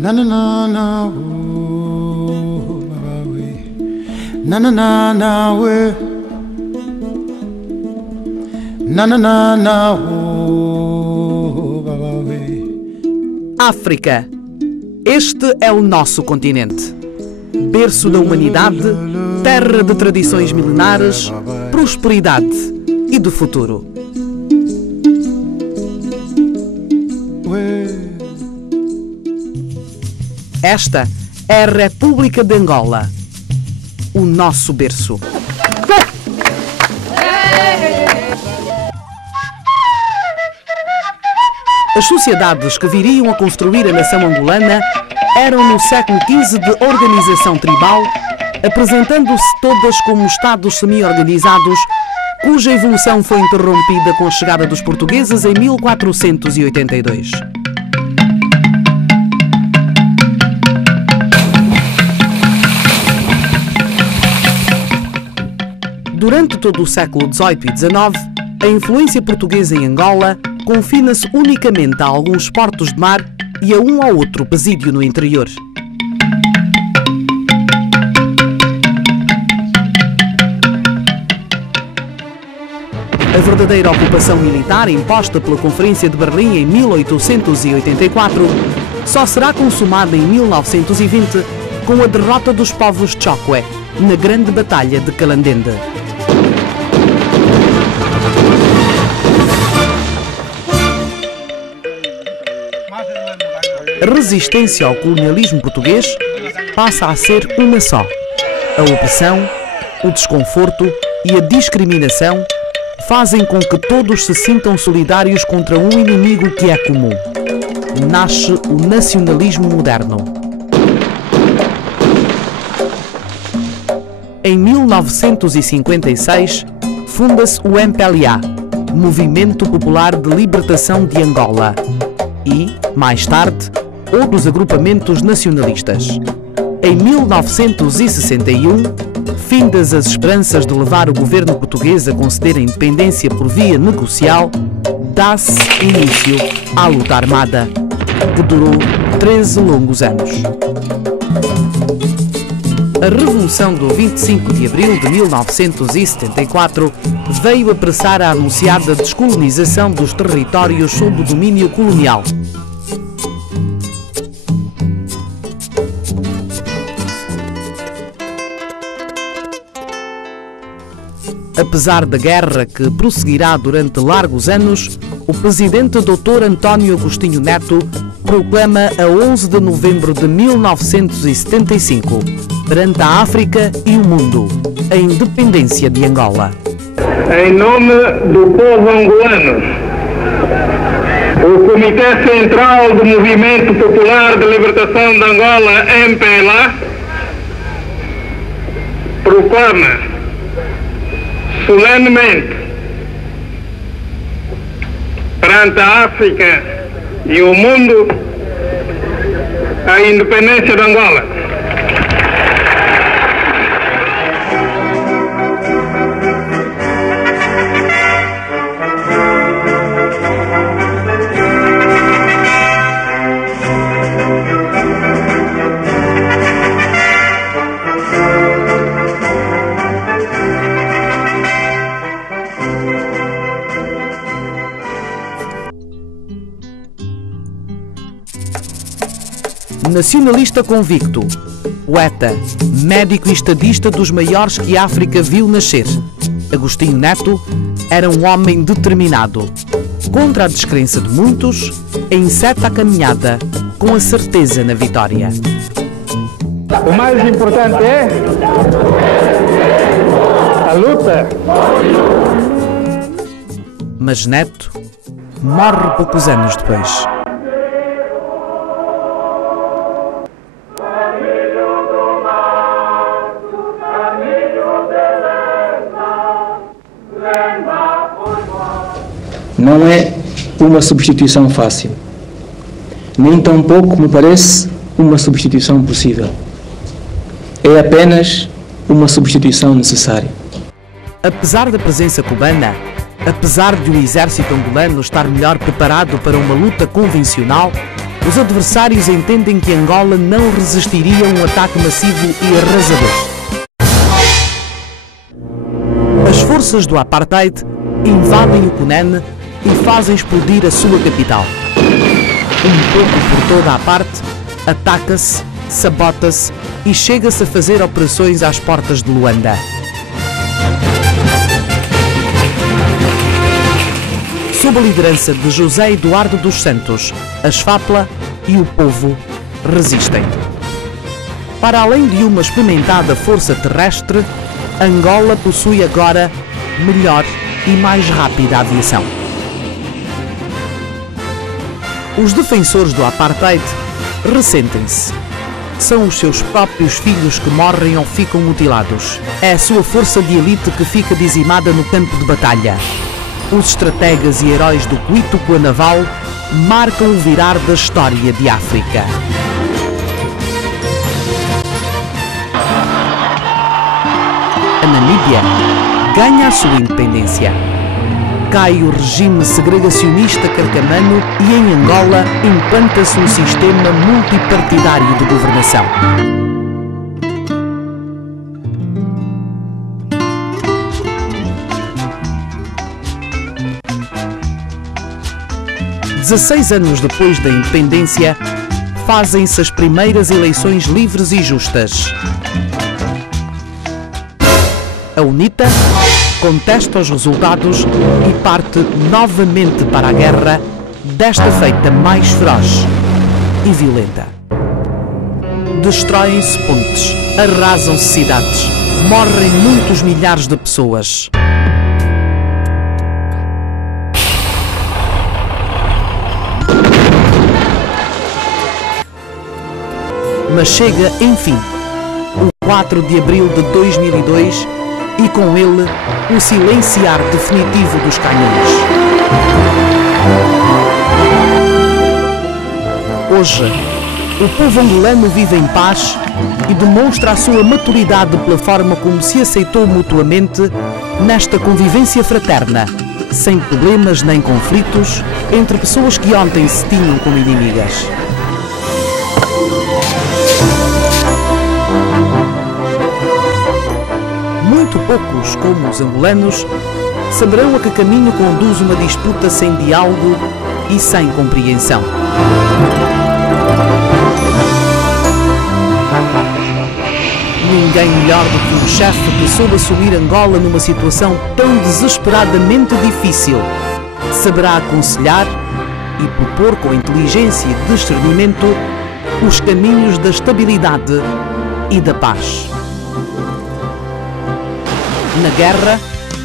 Na na na na, oh, we. Na na na na, we. Na na na na, oh, we. África. Este é o nosso continente. Berço da humanidade, terra de tradições milenares, prosperidade e de futuro. Esta é a República de Angola, o nosso berço. As sociedades que viriam a construir a nação angolana eram no século XV de organização tribal, apresentando-se todas como estados semi-organizados, cuja evolução foi interrompida com a chegada dos portugueses em 1482. Durante todo o século XVIII e XIX, a influência portuguesa em Angola confina-se unicamente a alguns portos de mar e a um ou outro presídio no interior. A verdadeira ocupação militar imposta pela Conferência de Berlim em 1884 só será consumada em 1920 com a derrota dos povos Chokwe na Grande Batalha de Calandende. A resistência ao colonialismo português passa a ser uma só. A opressão, o desconforto e a discriminação fazem com que todos se sintam solidários contra um inimigo que é comum. Nasce o nacionalismo moderno. Em 1956, funda-se o MPLA, Movimento Popular de Libertação de Angola, e, mais tarde, outros agrupamentos nacionalistas. Em 1961, findas as esperanças de levar o governo português a conceder a independência por via negocial, dá-se início à luta armada, que durou 13 longos anos. A Revolução do 25 de Abril de 1974 veio apressar a anunciada descolonização dos territórios sob o domínio colonial. Apesar da guerra que prosseguirá durante largos anos, o presidente Dr. António Agostinho Neto proclama a 11 de novembro de 1975, perante a África e o mundo, a independência de Angola. Em nome do povo angolano, o Comitê Central do Movimento Popular de Libertação de Angola, MPLA, proclama solenemente perante a África e o mundo a independência de Angola. Nacionalista convicto, poeta, médico e estadista dos maiores que a África viu nascer, Agostinho Neto era um homem determinado. Contra a descrença de muitos, enceta a caminhada com a certeza na vitória. O mais importante é a luta. Mas Neto morre poucos anos depois. não é uma substituição fácil, nem tampouco me parece uma substituição possível. É apenas uma substituição necessária. Apesar da presença cubana, apesar de o exército angolano estar melhor preparado para uma luta convencional, os adversários entendem que Angola não resistiria a um ataque massivo e arrasador. As forças do apartheid invadem o Cunene e fazem explodir a sua capital. Um pouco por toda a parte, ataca-se, sabota-se e chega-se a fazer operações às portas de Luanda. Sob a liderança de José Eduardo dos Santos, a SFAPLA e o povo resistem. Para além de uma experimentada força terrestre, Angola possui agora melhor e mais rápida aviação. Os defensores do apartheid ressentem-se. São os seus próprios filhos que morrem ou ficam mutilados. É a sua força de elite que fica dizimada no campo de batalha. Os estrategas e heróis do Cuito Cuanaval marcam o virar da história de África. A Namíbia ganha a sua independência. Cai o regime segregacionista carcamano e em Angola implanta-se um sistema multipartidário de governação. Dezesseis anos depois da independência, fazem-se as primeiras eleições livres e justas. A UNITA contesta os resultados e parte novamente para a guerra, desta feita mais feroz e violenta. Destroem-se pontes, arrasam-se cidades, morrem muitos milhares de pessoas. Mas chega, enfim, o 4 de abril de 2002 e com ele o silenciar definitivo dos canhões. Hoje, o povo angolano vive em paz e demonstra a sua maturidade pela forma como se aceitou mutuamente nesta convivência fraterna, sem problemas nem conflitos entre pessoas que ontem se tinham como inimigas. Muito poucos, como os angolanos, saberão a que caminho conduz uma disputa sem diálogo e sem compreensão. Ninguém melhor do que um chefe que soube assumir Angola numa situação tão desesperadamente difícil saberá aconselhar e propor com inteligência e discernimento os caminhos da estabilidade e da paz. Na guerra,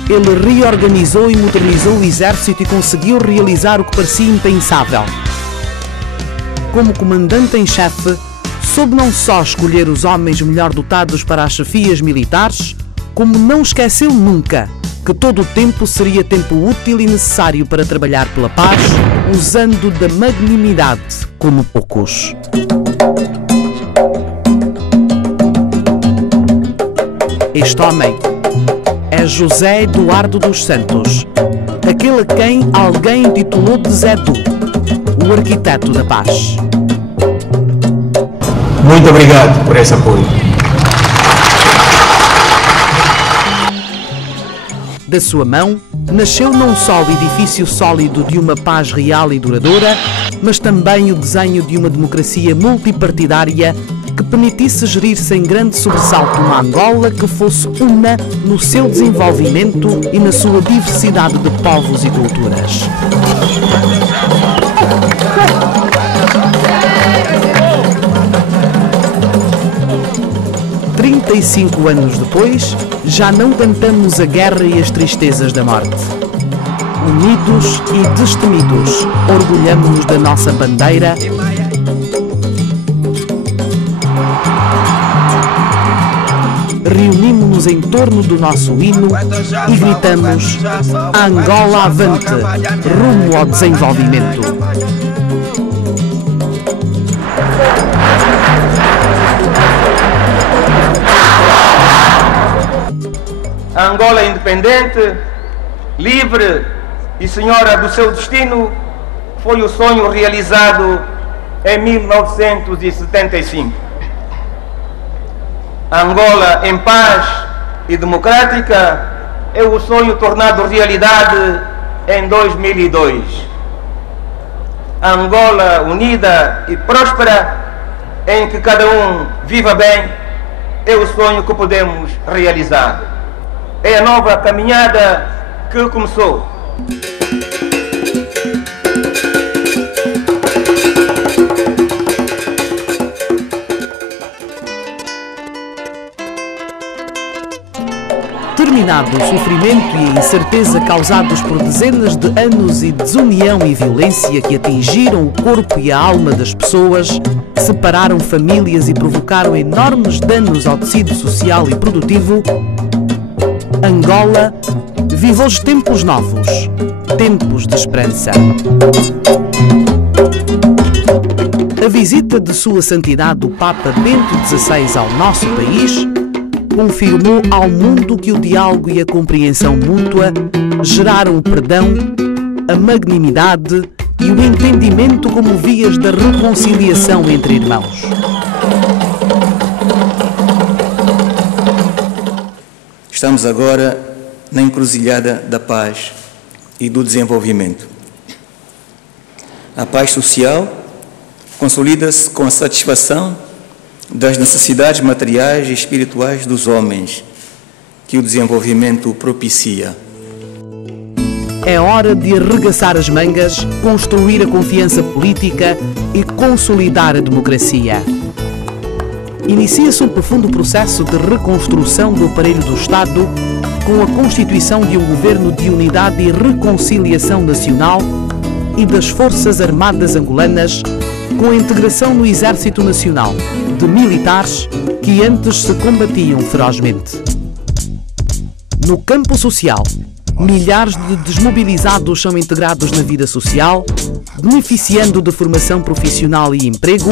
ele reorganizou e modernizou o exército e conseguiu realizar o que parecia impensável. Como comandante em chefe, soube não só escolher os homens melhor dotados para as chefias militares, como não esqueceu nunca que todo o tempo seria tempo útil e necessário para trabalhar pela paz, usando da magnanimidade como poucos. Este homem é José Eduardo dos Santos, aquele a quem alguém intitulou de Zedu, o arquiteto da paz. Muito obrigado por esse apoio. Da sua mão, nasceu não só o edifício sólido de uma paz real e duradoura, mas também o desenho de uma democracia multipartidária que permitisse gerir sem grande sobressalto uma Angola que fosse una no seu desenvolvimento e na sua diversidade de povos e culturas. 35 anos depois, já não cantamos a guerra e as tristezas da morte. Unidos e destemidos, orgulhamo-nos da nossa bandeira reunimos-nos reunimos em torno do nosso hino e gritamos: Angola avante, rumo ao desenvolvimento. A Angola independente, livre e senhora do seu destino foi o sonho realizado em 1975. A Angola em paz e democrática é o sonho tornado realidade em 2002. A Angola unida e próspera, em que cada um viva bem, é o sonho que podemos realizar. É a nova caminhada que começou. Terminado o sofrimento e a incerteza causados por dezenas de anos de desunião e violência que atingiram o corpo e a alma das pessoas, separaram famílias e provocaram enormes danos ao tecido social e produtivo, Angola vive hoje tempos novos, tempos de esperança. A visita de Sua Santidade o Papa Bento XVI ao nosso país confirmou ao mundo que o diálogo e a compreensão mútua geraram o perdão, a magnanimidade e o entendimento como vias da reconciliação entre irmãos. Estamos agora na encruzilhada da paz e do desenvolvimento. A paz social consolida-se com a satisfação das necessidades materiais e espirituais dos homens, que o desenvolvimento propicia. É hora de arregaçar as mangas, construir a confiança política e consolidar a democracia. Inicia-se um profundo processo de reconstrução do aparelho do Estado com a constituição de um governo de unidade e reconciliação nacional e das Forças Armadas Angolanas, com a integração no Exército Nacional de militares que antes se combatiam ferozmente. No campo social, milhares de desmobilizados são integrados na vida social, beneficiando de formação profissional e emprego,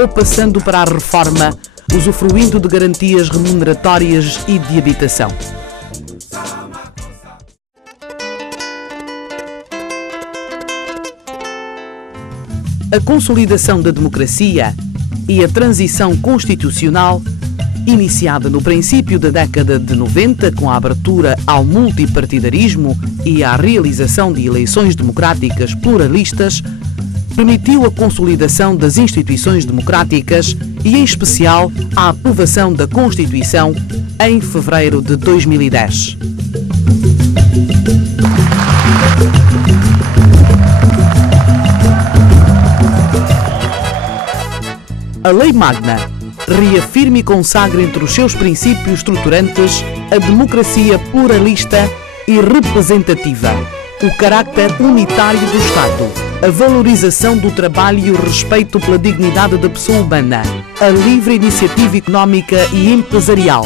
ou passando para a reforma, usufruindo de garantias remuneratórias e de habitação. A consolidação da democracia e a transição constitucional, iniciada no princípio da década de 90 com a abertura ao multipartidarismo e à realização de eleições democráticas pluralistas, permitiu a consolidação das instituições democráticas e, em especial, a aprovação da Constituição em fevereiro de 2010. A Lei Magna reafirma e consagra entre os seus princípios estruturantes a democracia pluralista e representativa, o carácter unitário do Estado, a valorização do trabalho e o respeito pela dignidade da pessoa humana, a livre iniciativa económica e empresarial,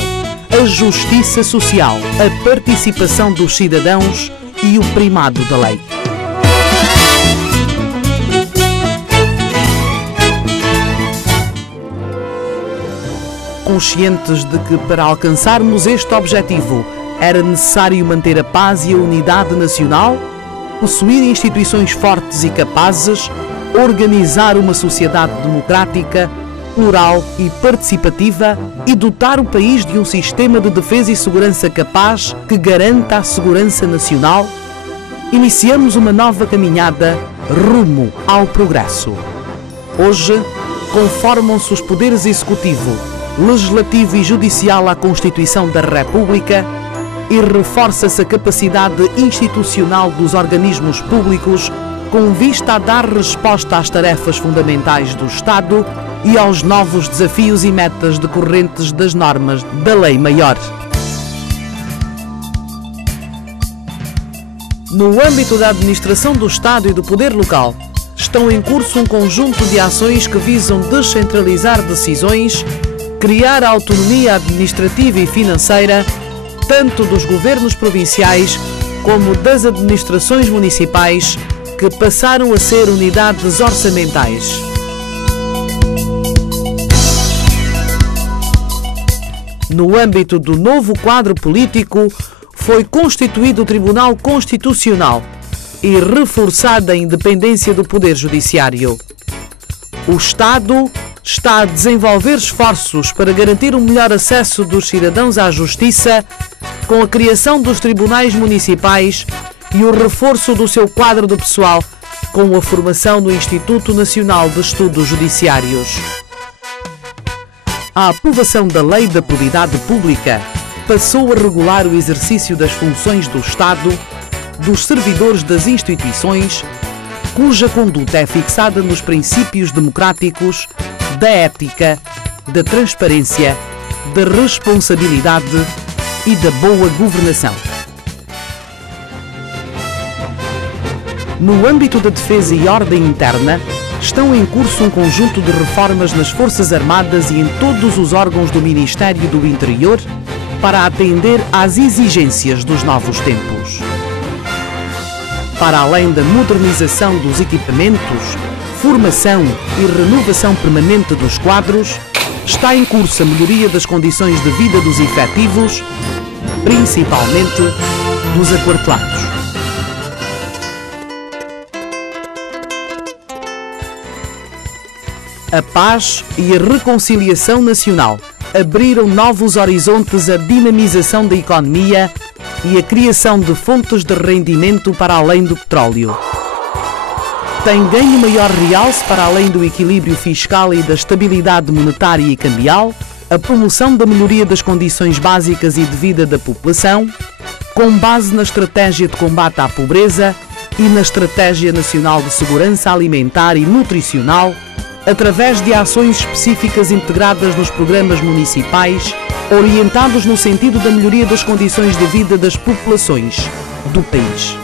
a justiça social, a participação dos cidadãos e o primado da lei. Conscientes de que, para alcançarmos este objetivo, era necessário manter a paz e a unidade nacional, possuir instituições fortes e capazes, organizar uma sociedade democrática, plural e participativa e dotar o país de um sistema de defesa e segurança capaz que garanta a segurança nacional, iniciamos uma nova caminhada rumo ao progresso. Hoje, conformam-se os poderes executivo, legislativo e judicial à Constituição da República e reforça-se a capacidade institucional dos organismos públicos com vista a dar resposta às tarefas fundamentais do Estado e aos novos desafios e metas decorrentes das normas da Lei Maior. No âmbito da administração do Estado e do poder local, estão em curso um conjunto de ações que visam descentralizar decisões, criar a autonomia administrativa e financeira tanto dos governos provinciais como das administrações municipais, que passaram a ser unidades orçamentais. No âmbito do novo quadro político, foi constituído o Tribunal Constitucional e reforçada a independência do Poder Judiciário. O Estado está a desenvolver esforços para garantir um melhor acesso dos cidadãos à justiça, com a criação dos tribunais municipais e o reforço do seu quadro de pessoal, com a formação no Instituto Nacional de Estudos Judiciários. A aprovação da Lei da Probidade Pública passou a regular o exercício das funções do Estado, dos servidores das instituições, cuja conduta é fixada nos princípios democráticos, da ética, da transparência, da responsabilidade e da boa governação. No âmbito da defesa e ordem interna, estão em curso um conjunto de reformas nas Forças Armadas e em todos os órgãos do Ministério do Interior para atender às exigências dos novos tempos. Para além da modernização dos equipamentos, formação e renovação permanente dos quadros, está em curso a melhoria das condições de vida dos efetivos, principalmente dos aquartelados. A paz e a reconciliação nacional abriram novos horizontes à dinamização da economia e a criação de fontes de rendimento para além do petróleo. Tem ganho maior realce para além do equilíbrio fiscal e da estabilidade monetária e cambial, a promoção da melhoria das condições básicas e de vida da população, com base na estratégia de combate à pobreza e na Estratégia Nacional de Segurança Alimentar e Nutricional, através de ações específicas integradas nos programas municipais, orientados no sentido da melhoria das condições de vida das populações do país.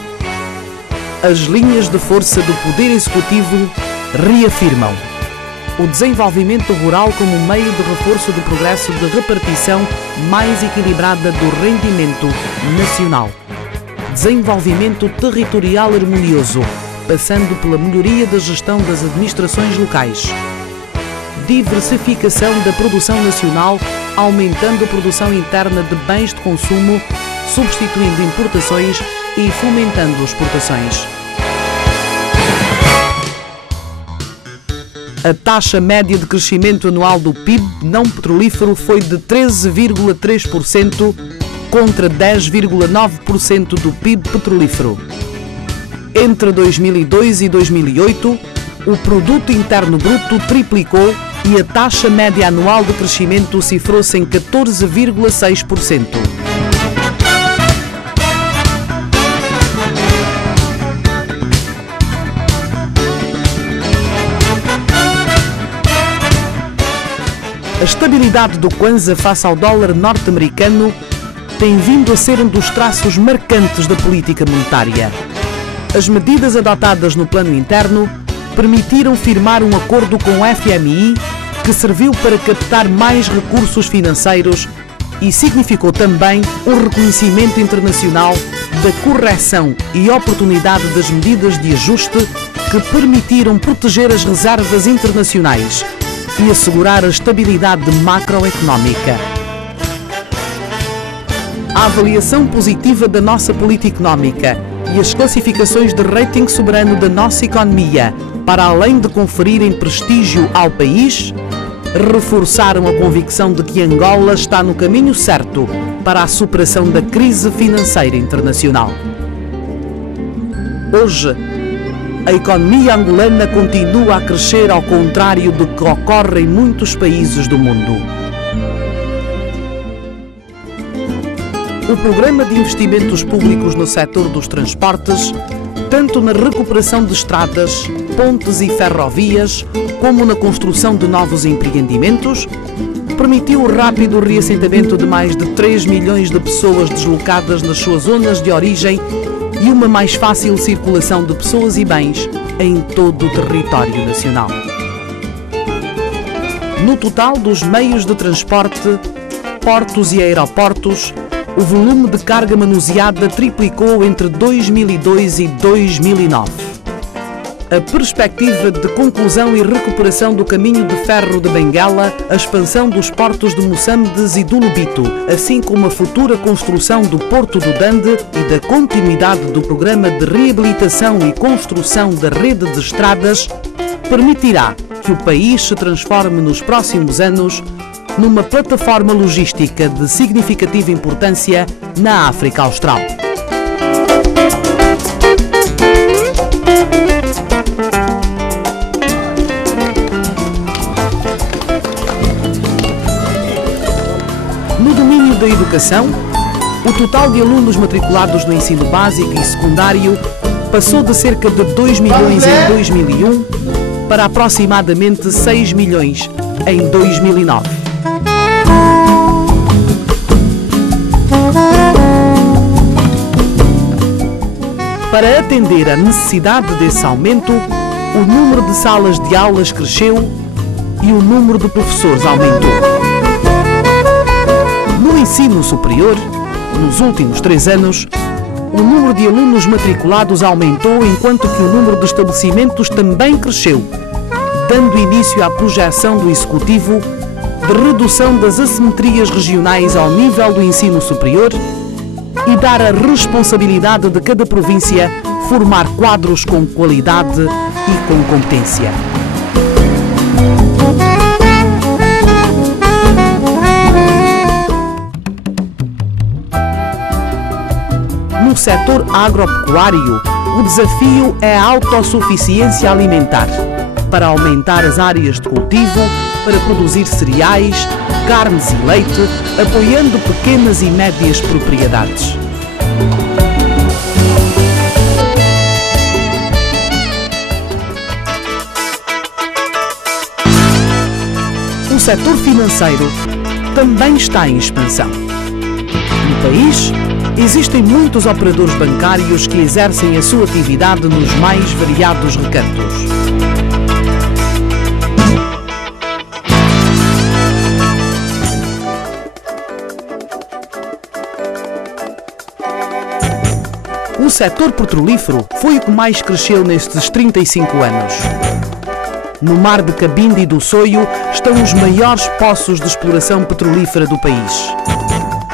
As linhas de força do Poder Executivo reafirmam o desenvolvimento rural como meio de reforço do progresso de repartição mais equilibrada do rendimento nacional, desenvolvimento territorial harmonioso, passando pela melhoria da gestão das administrações locais, diversificação da produção nacional, aumentando a produção interna de bens de consumo, substituindo importações e fomentando exportações. A taxa média de crescimento anual do PIB não petrolífero foi de 13,3% contra 10,9% do PIB petrolífero. Entre 2002 e 2008, o Produto Interno Bruto triplicou e a taxa média anual de crescimento cifrou-se em 14,6%. A estabilidade do Kwanza face ao dólar norte-americano tem vindo a ser um dos traços marcantes da política monetária. As medidas adotadas no plano interno permitiram firmar um acordo com o FMI que serviu para captar mais recursos financeiros e significou também um reconhecimento internacional da correção e oportunidade das medidas de ajuste que permitiram proteger as reservas internacionais e assegurar a estabilidade macroeconómica. A avaliação positiva da nossa política económica e as classificações de rating soberano da nossa economia, para além de conferirem prestígio ao país, reforçaram a convicção de que Angola está no caminho certo para a superação da crise financeira internacional. Hoje, a economia angolana continua a crescer ao contrário do que ocorre em muitos países do mundo. O Programa de Investimentos Públicos no setor dos transportes, tanto na recuperação de estradas, pontes e ferrovias, como na construção de novos empreendimentos, permitiu o rápido reassentamento de mais de 3 milhões de pessoas deslocadas nas suas zonas de origem e uma mais fácil circulação de pessoas e bens em todo o território nacional. No total dos meios de transporte, portos e aeroportos, o volume de carga manuseada triplicou entre 2002 e 2009. A perspectiva de conclusão e recuperação do caminho de ferro de Benguela, a expansão dos portos de Moçambique e do Lubito, assim como a futura construção do Porto do Dande e da continuidade do programa de reabilitação e construção da rede de estradas, permitirá que o país se transforme nos próximos anos numa plataforma logística de significativa importância na África Austral. No domínio da educação, o total de alunos matriculados no ensino básico e secundário passou de cerca de 2 milhões em 2001 para aproximadamente 6 milhões em 2009. Para atender à necessidade desse aumento, o número de salas de aulas cresceu e o número de professores aumentou. No ensino superior, nos últimos 3 anos, o número de alunos matriculados aumentou, enquanto que o número de estabelecimentos também cresceu, dando início à projeção do Executivo de redução das assimetrias regionais ao nível do ensino superior e dar a responsabilidade de cada província formar quadros com qualidade e com competência. No setor agropecuário, o desafio é a autossuficiência alimentar, para aumentar as áreas de cultivo, para produzir cereais, carnes e leite, apoiando pequenas e médias propriedades. O setor financeiro também está em expansão. No país, existem muitos operadores bancários que exercem a sua atividade nos mais variados recantos. O setor petrolífero foi o que mais cresceu nestes 35 anos. No mar de Cabinda e do Soio estão os maiores poços de exploração petrolífera do país.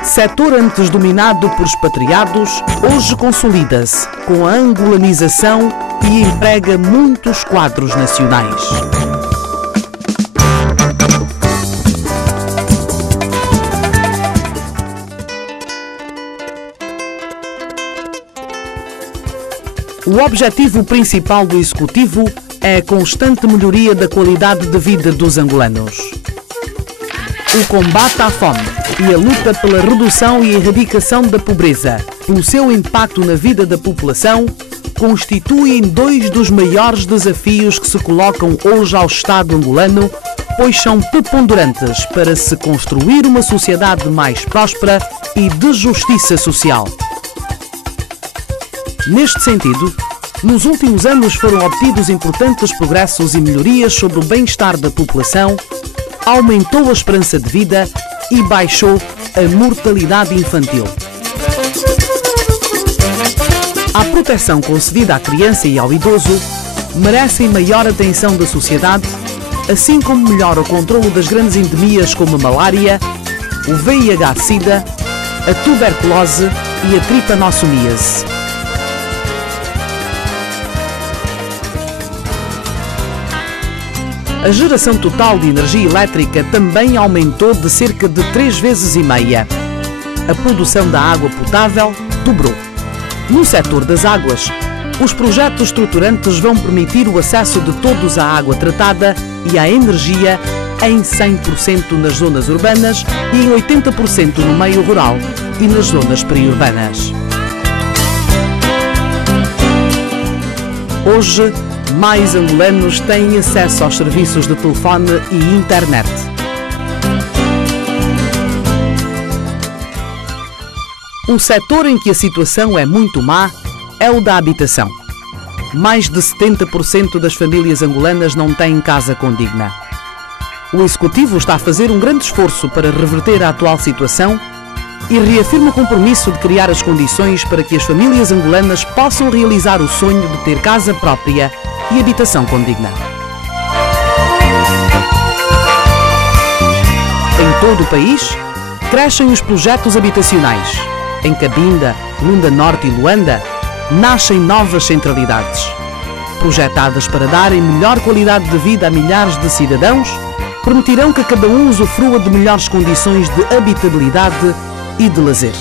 Setor antes dominado por expatriados, hoje consolida-se com a angolanização e emprega muitos quadros nacionais. O objetivo principal do Executivo é a constante melhoria da qualidade de vida dos angolanos. O combate à fome e a luta pela redução e erradicação da pobreza, pelo seu impacto na vida da população, constituem 2 dos maiores desafios que se colocam hoje ao Estado angolano, pois são preponderantes para se construir uma sociedade mais próspera e de justiça social. Neste sentido, nos últimos anos foram obtidos importantes progressos e melhorias sobre o bem-estar da população, aumentou a esperança de vida e baixou a mortalidade infantil. A proteção concedida à criança e ao idoso merecem maior atenção da sociedade, assim como melhora o controlo das grandes endemias como a malária, o VIH-Sida, a tuberculose e a tripanossomíase. A geração total de energia elétrica também aumentou de cerca de 3,5 vezes. A produção da água potável dobrou. No setor das águas, os projetos estruturantes vão permitir o acesso de todos à água tratada e à energia em 100% nas zonas urbanas e em 80% no meio rural e nas zonas periurbanas. Hoje, mais angolanos têm acesso aos serviços de telefone e internet. O setor em que a situação é muito má é o da habitação. Mais de 70% das famílias angolanas não têm casa condigna. o Executivo está a fazer um grande esforço para reverter a atual situação e reafirma o compromisso de criar as condições para que as famílias angolanas possam realizar o sonho de ter casa própria e habitação condigna. Em todo o país, crescem os projetos habitacionais. Em Cabinda, Lunda Norte e Luanda, nascem novas centralidades. Projetadas para darem melhor qualidade de vida a milhares de cidadãos, permitirão que cada um usufrua de melhores condições de habitabilidade e de lazer.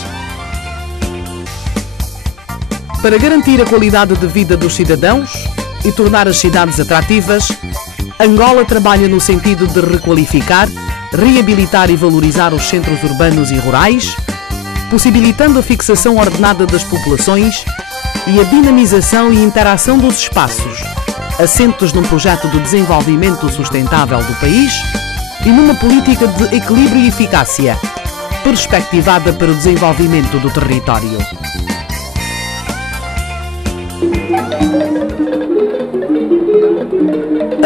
Para garantir a qualidade de vida dos cidadãos e tornar as cidades atrativas, Angola trabalha no sentido de requalificar, reabilitar e valorizar os centros urbanos e rurais, possibilitando a fixação ordenada das populações e a dinamização e interação dos espaços, assentes num projeto de desenvolvimento sustentável do país e numa política de equilíbrio e eficácia, perspectivada para o desenvolvimento do território.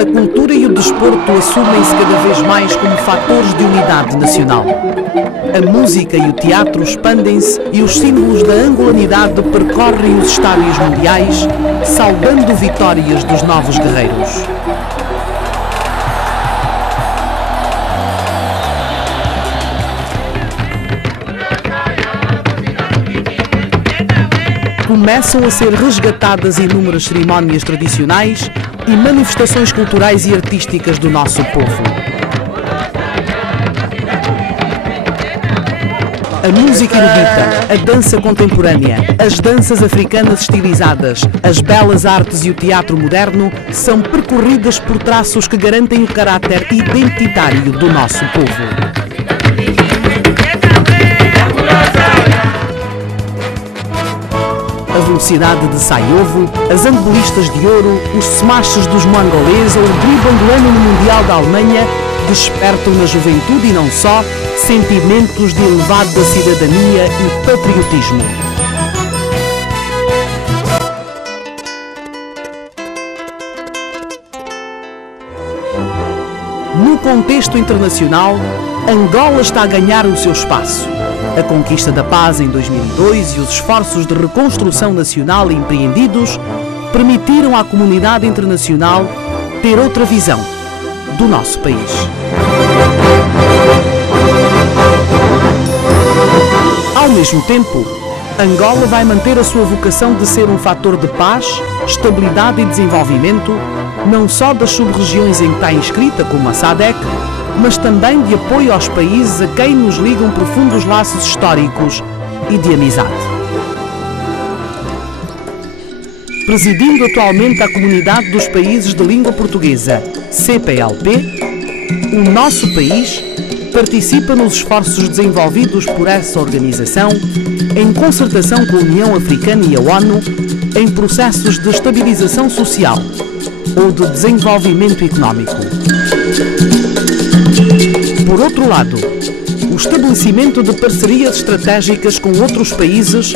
A cultura e o desporto assumem-se cada vez mais como fatores de unidade nacional. A música e o teatro expandem-se e os símbolos da angolanidade percorrem os estádios mundiais, saudando vitórias dos novos guerreiros. Começam a ser resgatadas inúmeras cerimónias tradicionais e manifestações culturais e artísticas do nosso povo. A música erudita, a dança contemporânea, as danças africanas estilizadas, as belas artes e o teatro moderno são percorridas por traços que garantem o caráter identitário do nosso povo. A velocidade de Saiovo, as angolistas de ouro, os smashes dos mongolês ou o drible angolano no Mundial da Alemanha despertam na juventude e não só sentimentos de elevada cidadania e patriotismo. No contexto internacional, Angola está a ganhar o seu espaço. A conquista da paz em 2002 e os esforços de reconstrução nacional empreendidos permitiram à comunidade internacional ter outra visão do nosso país. Ao mesmo tempo, Angola vai manter a sua vocação de ser um fator de paz, estabilidade e desenvolvimento, não só das sub-regiões em que está inscrita, como a SADC, mas também de apoio aos países a quem nos ligam profundos laços históricos e de amizade. Presidindo atualmente a Comunidade dos Países de Língua Portuguesa, CPLP, o nosso país participa nos esforços desenvolvidos por essa organização em concertação com a União Africana e a ONU em processos de estabilização social ou de desenvolvimento económico. Por outro lado, o estabelecimento de parcerias estratégicas com outros países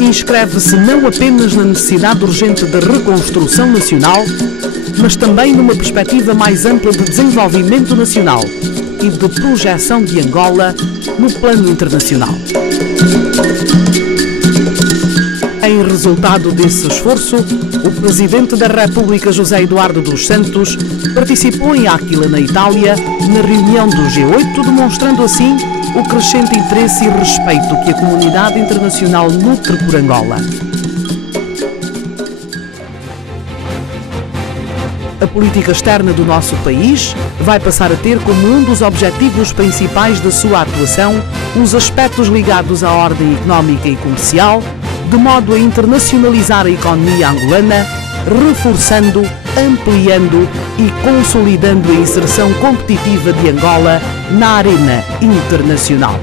inscreve-se não apenas na necessidade urgente de reconstrução nacional, mas também numa perspectiva mais ampla de desenvolvimento nacional e de projeção de Angola no plano internacional. Em resultado desse esforço, o Presidente da República, José Eduardo dos Santos, participou em Áquila, na Itália, na reunião do G8, demonstrando assim o crescente interesse e respeito que a comunidade internacional nutre por Angola. A política externa do nosso país vai passar a ter como um dos objetivos principais da sua atuação os aspectos ligados à ordem económica e comercial, de modo a internacionalizar a economia angolana, reforçando, ampliando e consolidando a inserção competitiva de Angola na arena internacional.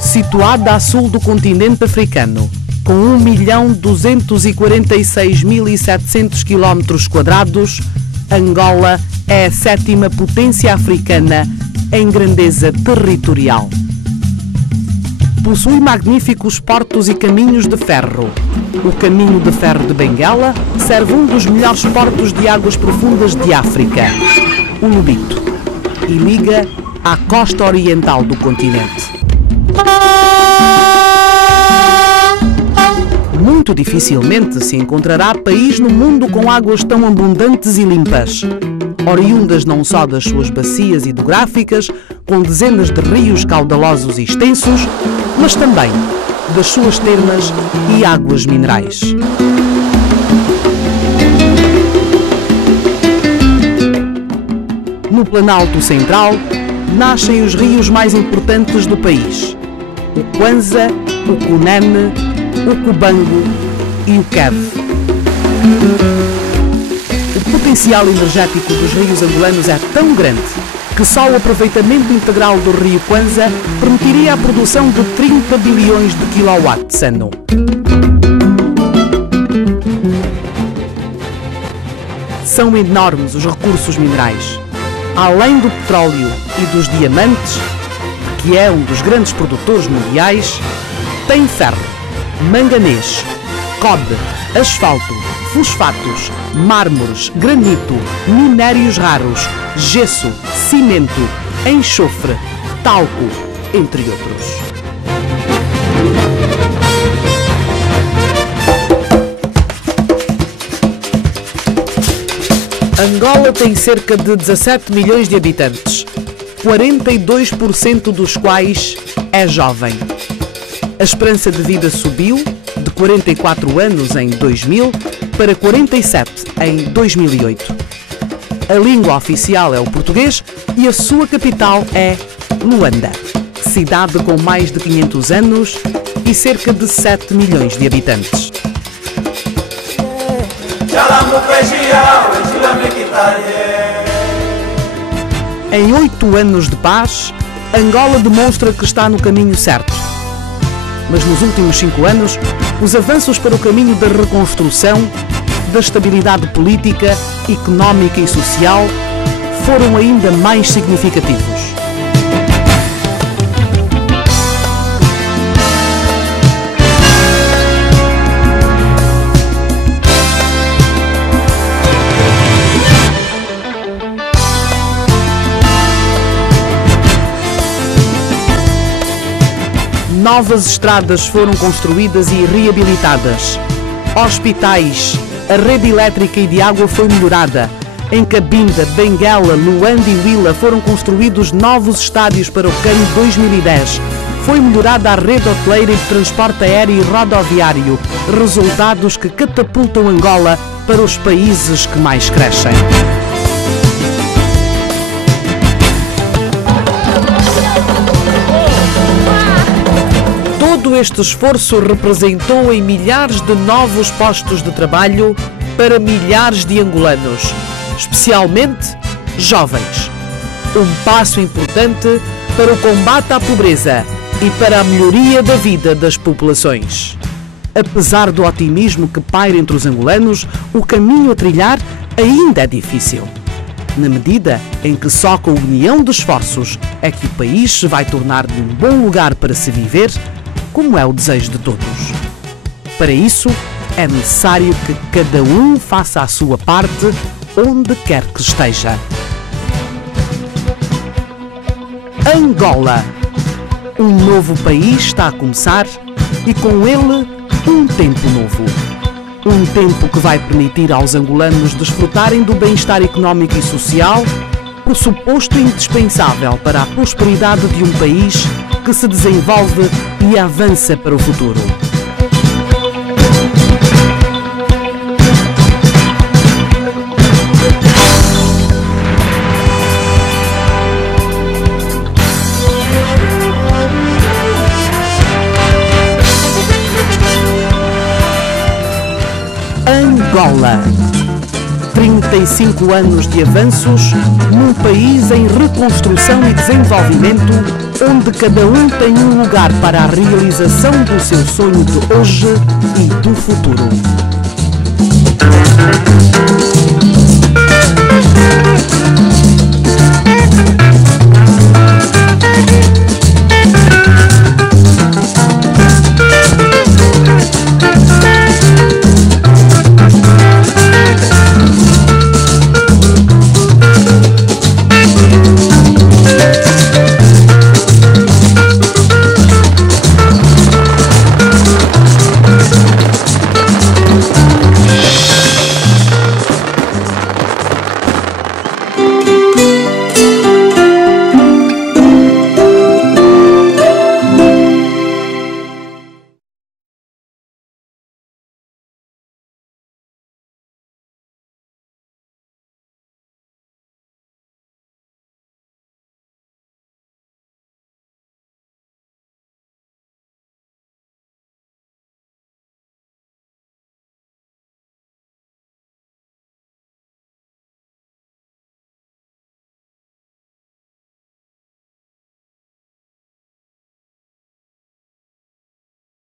Situada a sul do continente africano, com 1.246.700 km², Angola é a 7ª potência africana em grandeza territorial. possui magníficos portos e caminhos de ferro. O Caminho de Ferro de Benguela serve um dos melhores portos de águas profundas de África, o Lobito, e liga à costa oriental do continente. Muito dificilmente se encontrará país no mundo com águas tão abundantes e limpas, oriundas não só das suas bacias hidrográficas, com dezenas de rios caudalosos e extensos, mas também das suas termas e águas minerais. No Planalto Central, nascem os rios mais importantes do país: o Kwanza, o Cunene, o Cubango e o Keb. O potencial energético dos rios angolanos é tão grande que só o aproveitamento integral do rio Kwanza permitiria a produção de 30 bilhões de quilowatts ano. São enormes os recursos minerais. Além do petróleo e dos diamantes, que é um dos grandes produtores mundiais, tem ferro, manganês, cobre, asfalto, fosfatos, mármores, granito, minérios raros, gesso, cimento, enxofre, talco, entre outros. Angola tem cerca de 17 milhões de habitantes, 42% dos quais é jovem. A esperança de vida subiu de 44 anos em 2000 para 47 em 2008. A língua oficial é o português e a sua capital é Luanda, cidade com mais de 500 anos e cerca de 7 milhões de habitantes. Em 8 anos de paz, Angola demonstra que está no caminho certo. Mas nos últimos 5 anos, os avanços para o caminho da reconstrução, da estabilidade política, económica e social foram ainda mais significativos. Novas estradas foram construídas e reabilitadas. Hospitais, a rede elétrica e de água foi melhorada. Em Cabinda, Benguela, Luanda e Huila foram construídos novos estádios para o CAN 2010. Foi melhorada a rede hoteleira e de transporte aéreo e rodoviário, resultados que catapultam Angola para os países que mais crescem. Todo este esforço representou em milhares de novos postos de trabalho para milhares de angolanos, especialmente jovens. Um passo importante para o combate à pobreza e para a melhoria da vida das populações. Apesar do otimismo que paira entre os angolanos, o caminho a trilhar ainda é difícil. Na medida em que só com a união de esforços é que o país se vai tornar um bom lugar para se viver, como é o desejo de todos. Para isso, é necessário que cada um faça a sua parte onde quer que esteja. Angola. Um novo país está a começar e com ele um tempo novo. Um tempo que vai permitir aos angolanos desfrutarem do bem-estar económico e social, pressuposto indispensável para a prosperidade de um país que se desenvolve e avança para o futuro. Angola. 35 anos de avanços num país em reconstrução e desenvolvimento, onde cada um tem um lugar para a realização do seu sonho de hoje e do futuro.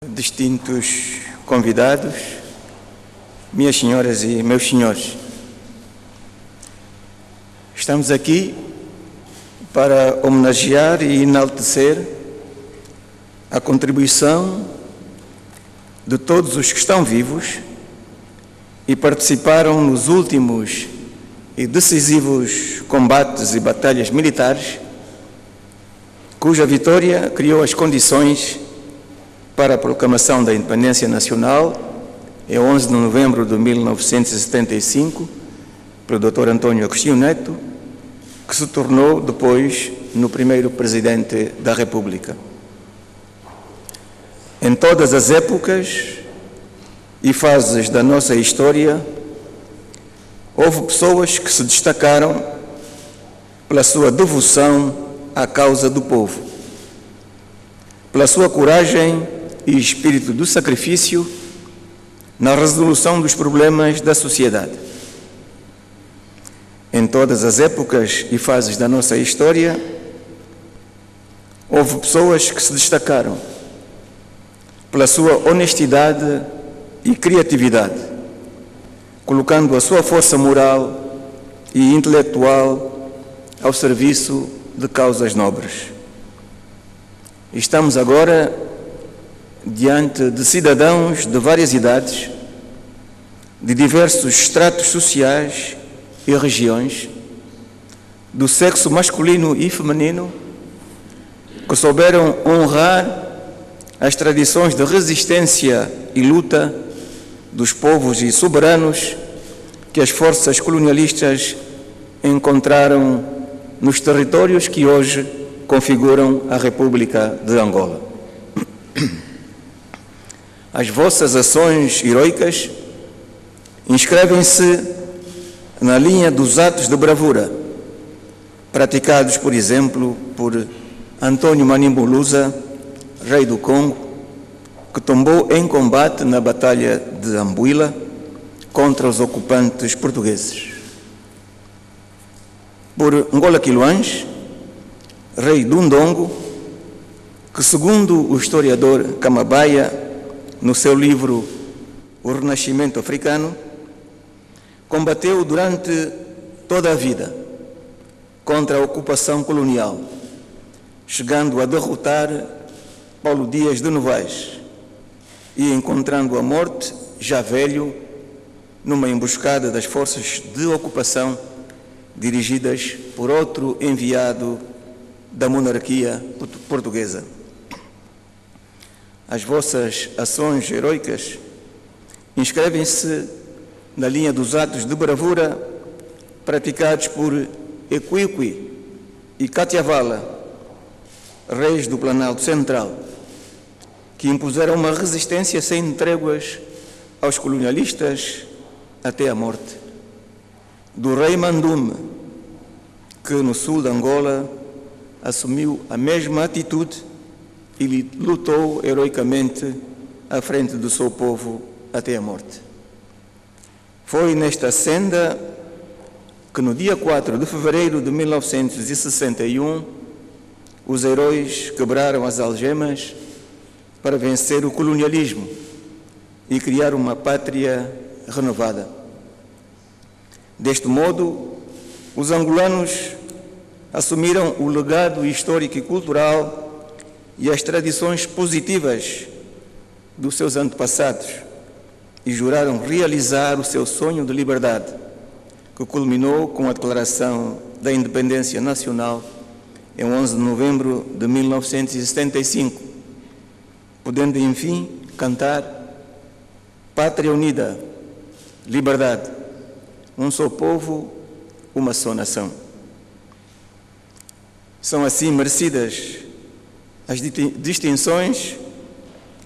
Distintos convidados, minhas senhoras e meus senhores, estamos aqui para homenagear e enaltecer a contribuição de todos os que estão vivos e participaram nos últimos e decisivos combates e batalhas militares, cuja vitória criou as condições para a proclamação da independência nacional em 11 de novembro de 1975, pelo Dr. António Agostinho Neto, que se tornou depois no primeiro presidente da República. Em todas as épocas e fases da nossa história, houve pessoas que se destacaram pela sua devoção à causa do povo, pela sua coragem e espírito do sacrifício na resolução dos problemas da sociedade. Em todas as épocas e fases da nossa história, houve pessoas que se destacaram pela sua honestidade e criatividade, colocando a sua força moral e intelectual ao serviço de causas nobres. Estamos agora diante de cidadãos de várias idades, de diversos estratos sociais e regiões, do sexo masculino e feminino, que souberam honrar as tradições de resistência e luta dos povos e soberanos que as forças colonialistas encontraram nos territórios que hoje configuram a República de Angola. As vossas ações heroicas inscrevem-se na linha dos atos de bravura praticados, por exemplo, por Antônio Manimbu Lusa, rei do Congo, que tombou em combate na Batalha de Ambuila contra os ocupantes portugueses. Por Ngola Quiluães, rei do Ndongo, que, segundo o historiador Camabaia, no seu livro O Renascimento Africano, combateu durante toda a vida contra a ocupação colonial, chegando a derrotar Paulo Dias de Novaes e encontrando a morte, já velho, numa emboscada das forças de ocupação dirigidas por outro enviado da monarquia portuguesa. As vossas ações heroicas inscrevem-se na linha dos atos de bravura praticados por Equiqui e Catiavala, reis do Planalto Central, que impuseram uma resistência sem tréguas aos colonialistas até a morte. Do rei Mandume, que no sul de Angola assumiu a mesma atitude e lutou heroicamente à frente do seu povo até a morte. Foi nesta senda que no dia 4 de fevereiro de 1961 os heróis quebraram as algemas para vencer o colonialismo e criar uma pátria renovada. Deste modo, os angolanos assumiram o legado histórico e cultural e as tradições positivas dos seus antepassados e juraram realizar o seu sonho de liberdade, que culminou com a declaração da independência nacional em 11 de novembro de 1975, podendo, enfim, cantar Pátria Unida, Liberdade, um só povo, uma só nação. São assim merecidas as distinções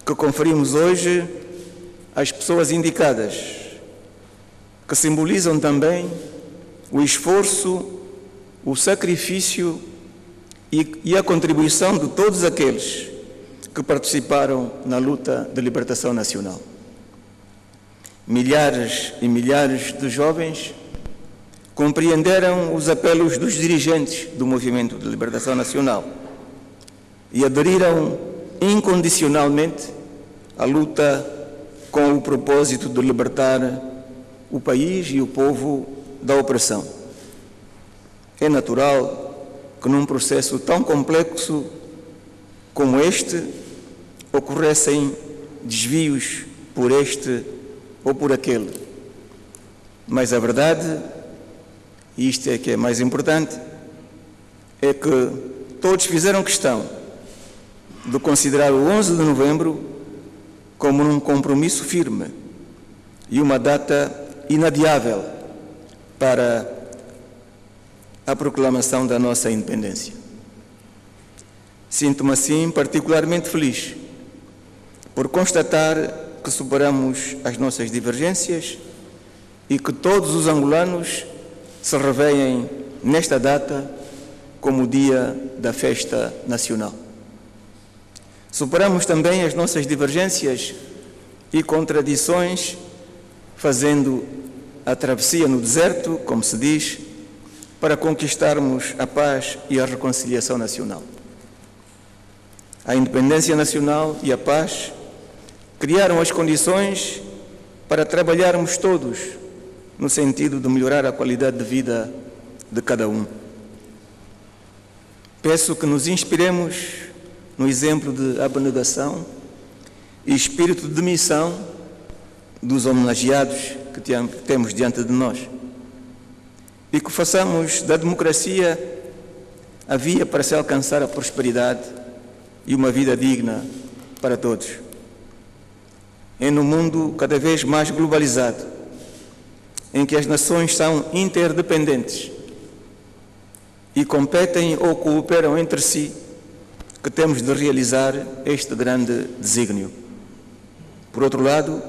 que conferimos hoje às pessoas indicadas, que simbolizam também o esforço, o sacrifício e a contribuição de todos aqueles que participaram na luta de libertação nacional. Milhares e milhares de jovens compreenderam os apelos dos dirigentes do Movimento de Libertação Nacional e aderiram incondicionalmente a luta com o propósito de libertar o país e o povo da opressão. É natural que num processo tão complexo como este ocorressem desvios por este ou por aquele. Mas a verdade, e isto é que é mais importante, é que todos fizeram questão de considerar o 11 de novembro como um compromisso firme e uma data inadiável para a proclamação da nossa independência. Sinto-me assim particularmente feliz por constatar que superamos as nossas divergências e que todos os angolanos se reveem nesta data como o dia da festa nacional. Superamos também as nossas divergências e contradições, fazendo a travessia no deserto, como se diz, para conquistarmos a paz e a reconciliação nacional. A independência nacional e a paz criaram as condições para trabalharmos todos no sentido de melhorar a qualidade de vida de cada um. Peço que nos inspiremos no exemplo de abnegação e espírito de missão dos homenageados que temos diante de nós e que façamos da democracia a via para se alcançar a prosperidade e uma vida digna para todos. É num mundo cada vez mais globalizado, em que as nações são interdependentes e competem ou cooperam entre si, que temos de realizar este grande desígnio. Por outro lado,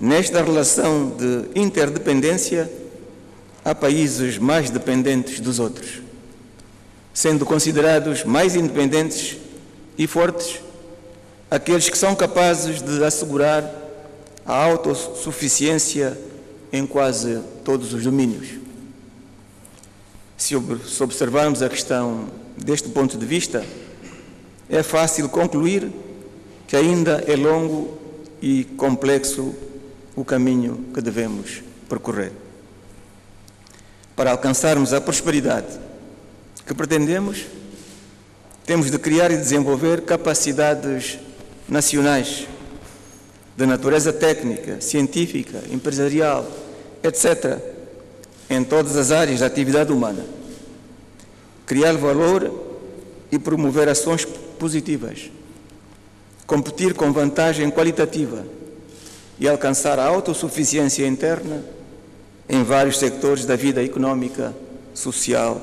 nesta relação de interdependência, há países mais dependentes dos outros, sendo considerados mais independentes e fortes aqueles que são capazes de assegurar a autossuficiência em quase todos os domínios. Se observarmos a questão deste ponto de vista, é fácil concluir que ainda é longo e complexo o caminho que devemos percorrer. Para alcançarmos a prosperidade que pretendemos, temos de criar e desenvolver capacidades nacionais de natureza técnica, científica, empresarial, etc., em todas as áreas da atividade humana. Criar valor e promover ações positivas. Competir com vantagem qualitativa e alcançar a autossuficiência interna em vários sectores da vida económica, social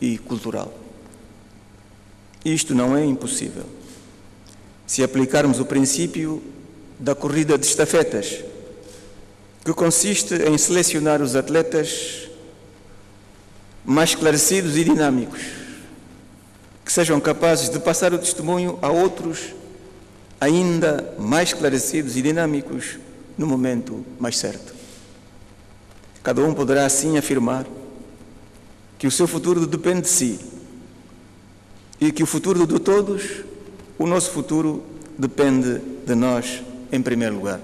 e cultural. Isto não é impossível se aplicarmos o princípio da corrida de estafetas, que consiste em selecionar os atletas mais esclarecidos e dinâmicos, que sejam capazes de passar o testemunho a outros ainda mais esclarecidos e dinâmicos no momento mais certo. Cada um poderá assim afirmar que o seu futuro depende de si e que o futuro de todos, o nosso futuro, depende de nós em primeiro lugar.